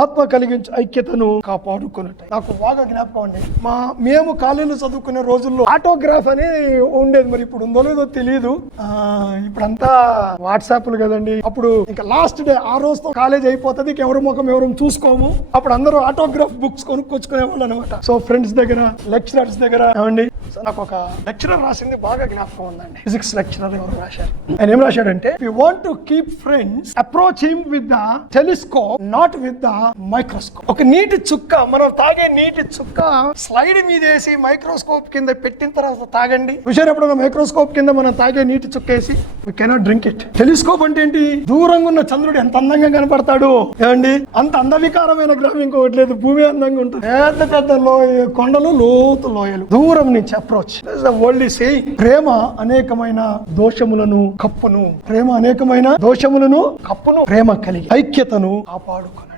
ఆత్మ కలిగించు ఐక్యతను కాపాడుకున్నట్టు. నాకు బాగా జ్ఞాపకం అండి, మేము కాలేజీలో చదువుకునే రోజుల్లో ఆటోగ్రాఫ్ అని ఉండేది. మరి ఇప్పుడు ఉందో లేదో తెలియదు. ఇప్పుడంతా వాట్సాప్లు కదండి. అప్పుడు ఇంకా లాస్ట్ డే ఆ రోజుతో కాలేజ్ అయిపోతుంది, ఎవరి ముఖం ఎవరు చూసుకోము. అప్పుడు అందరూ ఆటోగ్రాఫ్ బుక్స్ కొనుక్కొచ్చుకునేవాళ్ళు అనమాట. సో ఫ్రెండ్స్ దగ్గర, లెక్చరర్స్ దగ్గర ఏమండి. నాకు ఒక లెక్చరర్ రాసింది బాగా జ్ఞాపకం ఉందండి. ఫిజిక్స్ లెక్చరర్ ఎవరు రాశారు, ఆయన ఏం రాశాడంటే, you want to keep friends approach him with the telescope not with the microscope. ఒక నీటి చుక్క, మనం తాగే నీటి చుక్క స్లైడ్ మీద వేసి మైక్రోస్కోప్ కింద పెట్టిన తర్వాత తాగండి. విషయం ఎప్పుడన్నా మైక్రోస్కోప్ కింద మనం తాగే నీటి చుక్క వేసి we cannot drink it. Telescope అంటే ఏంటి? దూరంగా ఉన్న చంద్రుడు ఎంత అందంగా కనపడతాడు ఏమండి, అంత అందవికారమైన గ్రహం ఇంకొకటి లేదు. భూమి అందంగా ఉంటుంది. పెద్ద పెద్ద కొండలు, లోతు లోయలు, దూరం నుంచి అప్రోచ్. వరల్డ్ ఈజ్ సేయింగ్, ప్రేమ అనేకమైన దోషములను కప్పును, ప్రేమ అనేకమైన దోషములను కప్పును, ప్రేమ కలిగి ఐక్యతను కాపాడుకున్నాడు.